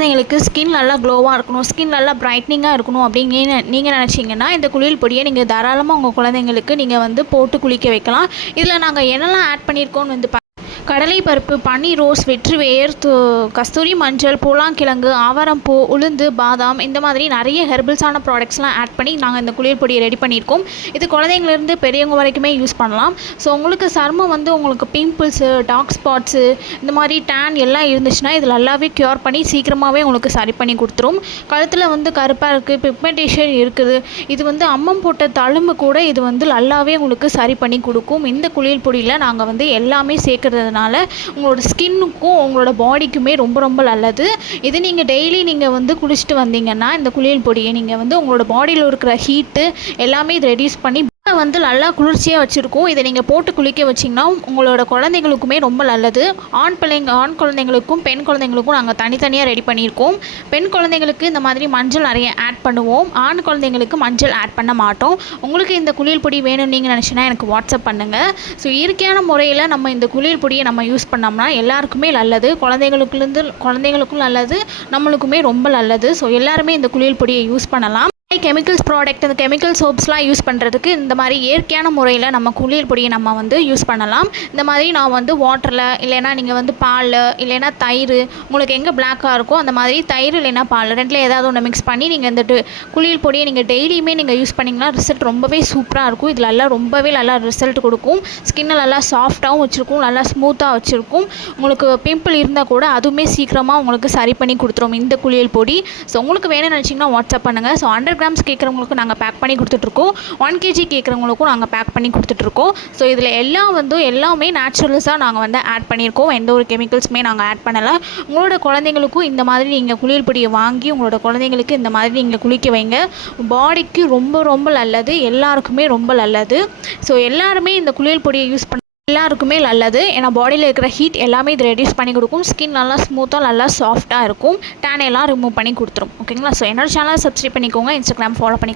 குழந்தைங்களுக்கு ஸ்கின் நல்லா க்ளோவாக இருக்கணும் ஸ்கின் நல்லா பிரைட்னிங்காக இருக்கணும் அப்படின்னு நீங்கள் நினச்சிங்கன்னா இந்த குளியல் பொடியை நீங்கள் தாராளமாக உங்கள் குழந்தைங்களுக்கு நீங்கள் வந்து போட்டு குளிக்க வைக்கலாம். இதில் நாங்கள் என்னெல்லாம் ஆட் பண்ணியிருக்கோம்னு வந்து கடலைப்பருப்பு கடலை பருப்பு பன்னீர் ரோஸ் வெற்றிவேர் கஸ்தூரி மஞ்சள் பூலாங்கிழங்கு ஆவாரம்பூ உளுந்து பாதாம் இந்த மாதிரி நிறைய ஹெர்பிள்ஸான ப்ராடக்ட்ஸ்லாம் ஆட் பண்ணி நாங்கள் இந்த குளிர் பொடியை ரெடி பண்ணியிருக்கோம். இது குழந்தைங்கலேருந்து பெரியவங்க வரைக்குமே யூஸ் பண்ணலாம். ஸோ உங்களுக்கு சருமம் வந்து உங்களுக்கு பிம்பிள்ஸு டார்க் ஸ்பாட்ஸு இந்த மாதிரி டேன் எல்லாம் இருந்துச்சுன்னா இது நல்லாவே க்யூர் பண்ணி சீக்கிரமாகவே உங்களுக்கு சரி பண்ணி கொடுத்துரும். கழுத்தில் வந்து கருப்பாக இருக்குது பிக்மெண்டேஷன் இருக்குது. இது வந்து அம்மம் போட்ட தழும்பு கூட இது வந்து நல்லாவே உங்களுக்கு சரி பண்ணி கொடுக்கும். இந்த குளியல் பொடியில் நாங்கள் வந்து எல்லாமே சேர்க்குறதுனால உங்களோட ஸ்கின்னுக்கும் உங்களோட பாடிக்குமே ரொம்ப ரொம்ப நல்லது. இது நீங்கள் டெய்லி நீங்கள் வந்து குளிச்சுட்டு வந்தீங்கன்னா இந்த குளியல் பொடியை நீங்கள் வந்து உங்களோட பாடியில் இருக்கிற ஹீட்டு எல்லாமே இது ரெடியூஸ் பண்ணி வந்து நல்லா குளிர்ச்சியாக வச்சுருக்கும். இதை நீங்கள் போட்டு குளிக்க வச்சிங்கன்னா உங்களோட குழந்தைங்களுக்குமே ரொம்ப நல்லது. ஆண் பிள்ளைங்க ஆண் குழந்தைங்களுக்கும் பெண் குழந்தைங்களுக்கும் நாங்கள் தனித்தனியாக ரெடி பண்ணியிருக்கோம். பெண் குழந்தைங்களுக்கு இந்த மாதிரி மஞ்சள் நிறைய ஆட் பண்ணுவோம். ஆண் குழந்தைங்களுக்கு மஞ்சள் ஆட் பண்ண மாட்டோம். உங்களுக்கு இந்த குளியல் பொடி வேணும்னு நீங்கள் நினச்சினா எனக்கு வாட்ஸ்அப் பண்ணுங்கள் ஸோ இயற்கையான முறையில் நம்ம இந்த குளியல் பொடியை நம்ம யூஸ் பண்ணோம்னா எல்லாருக்குமே நல்லது. குழந்தைங்களுக்குலேருந்து குழந்தைங்களுக்கும் நல்லது. நம்மளுக்குமே ரொம்ப நல்லது. ஸோ எல்லாருமே இந்த குளியல் பொடியை யூஸ் பண்ணலாம். கெமிக்கல்ஸ் ப்ராடக்ட் அந்த கெமிக்கல் சோப்ஸ்லாம் யூஸ் பண்ணுறதுக்கு இந்த மாதிரி இயற்கையான முறையில் நம்ம குளியல் பொடியை நம்ம வந்து யூஸ் பண்ணலாம். இந்த மாதிரி நான் வந்து வாட்டரில் இல்லைன்னா நீங்கள் வந்து பால் இல்லைன்னா தயிர் உங்களுக்கு எங்கே பிளாக்காக இருக்கோ அந்த மாதிரி தயிர் இல்லைன்னா பால் ரெண்டில் ஏதாவது ஒன்று மிக்ஸ் பண்ணி நீங்கள் இந்த குளியல் பொடியை நீங்கள் டெய்லியுமே நீங்கள் யூஸ் பண்ணிங்கன்னா ரிசல்ட் ரொம்பவே சூப்பராக இருக்கும். இதில் எல்லாம் ரொம்பவே நல்லா ரிசல்ட் கொடுக்கும். ஸ்கின்னை நல்லா சாஃப்டாகவும் வச்சுருக்கும் நல்லா ஸ்மூத்தாக வச்சுருக்கும். உங்களுக்கு பிம்பிள் இருந்தால் கூட அதுவுமே சீக்கிரமாக உங்களுக்கு சரி பண்ணி கொடுத்துரும் இந்த குளியல் பொடி. ஸோ உங்களுக்கு வேணும்னு நினச்சிங்கன்னா வாட்ஸ்அப் பண்ணுங்கள் ஸோ ஹண்ட்ரட் கிராம்ஸ் கேட்குறவங்களுக்கு நாங்கள் பேக் பண்ணி கொடுத்துட்ருக்கோம். ஒன் கேஜி கேட்குறவங்களுக்கும் நாங்கள் பேக் பண்ணி கொடுத்துட்ருக்கோம். ஸோ இதில் எல்லாம் வந்து எல்லாமே நேச்சுரல்ஸாக நாங்கள் வந்து ஆட் பண்ணியிருக்கோம். எந்த ஒரு கெமிக்கல்ஸுமே நாங்கள் ஆட் பண்ணலை. உங்களோட குழந்தைங்களுக்கும் இந்த மாதிரி நீங்கள் குளியல் பொடியை வாங்கி உங்களோட குழந்தைங்களுக்கு இந்த மாதிரி நீங்கள் குளிக்க வைங்க. பாடிக்கு ரொம்ப ரொம்ப நல்லது. எல்லாருக்குமே ரொம்ப நல்லது. ஸோ எல்லாருமே இந்த குளியல் பொடியை யூஸ் பண்ண எல்லாருக்குமே நல்லது. ஏன்னா பாடியில் இருக்கிற ஹீட் எல்லாமே இது ரெடியூஸ் பண்ணி கொடுக்கும். ஸ்கின் நல்லா ஸ்மூத்தாக நல்லா சாஃப்ட்டாக இருக்கும். டேனையெல்லாம் ரிமூவ் பண்ணி கொடுத்துரும். ஓகேங்களா ஸோ என்னோட சேனலை சப்ஸ்கிரைப் பண்ணிக்கோங்க. இன்ஸ்டாகிராம் ஃபாலோ பண்ணி